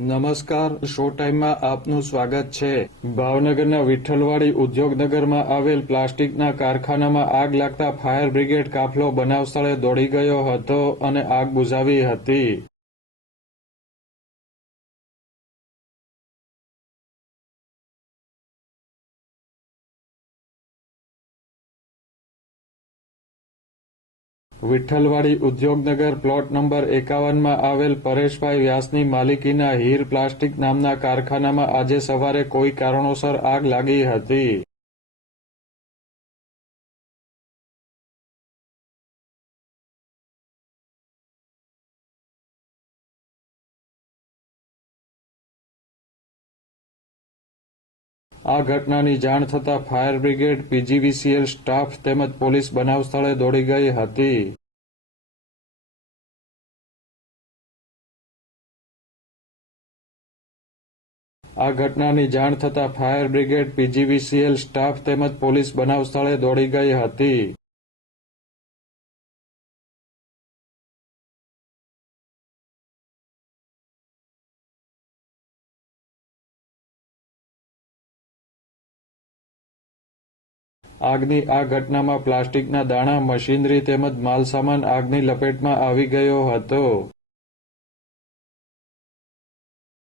નમસ્કાર, શો ટાઈમમાં આપનું સ્વાગત છે. ભાવનગરના વિઠ્ઠલવાડી ઉદ્યોગનગરમાં આવેલ પ્લાસ્ટિકના કારખાનામાં આગ લાગતા ફાયર બ્રિગેડ કાફલો બનાવ સ્થળે દોડી ગયો હતો અને આગ બુઝાવી હતી. વિઠ્ઠલવાડી ઉદ્યોગનગર પ્લોટ નંબર એકાવનમાં આવેલ પરેશભાઈ વ્યાસની માલિકીના હીર પ્લાસ્ટિક નામના કારખાનામાં આજે સવારે કોઈ કારણોસર આગ લાગી હતી. આ ઘટનાની જાણ થતાં ફાયર બ્રિગેડ પીજીવીસીએલ સ્ટાફ તેમજ પોલીસ બનાવ સ્થળે દોડી ગઈ હતી. આ ઘટનાની જાણ થતાં ફાયર બ્રિગેડ પીજીવીસીએલ સ્ટાફ તેમજ પોલીસ બનાવ સ્થળે દોડી ગઈ હતી. આગની આ ઘટનામાં પ્લાસ્ટિકના દાણા મશીનરી તેમજ માલસામાન આગની લપેટમાં આવી ગયો હતો.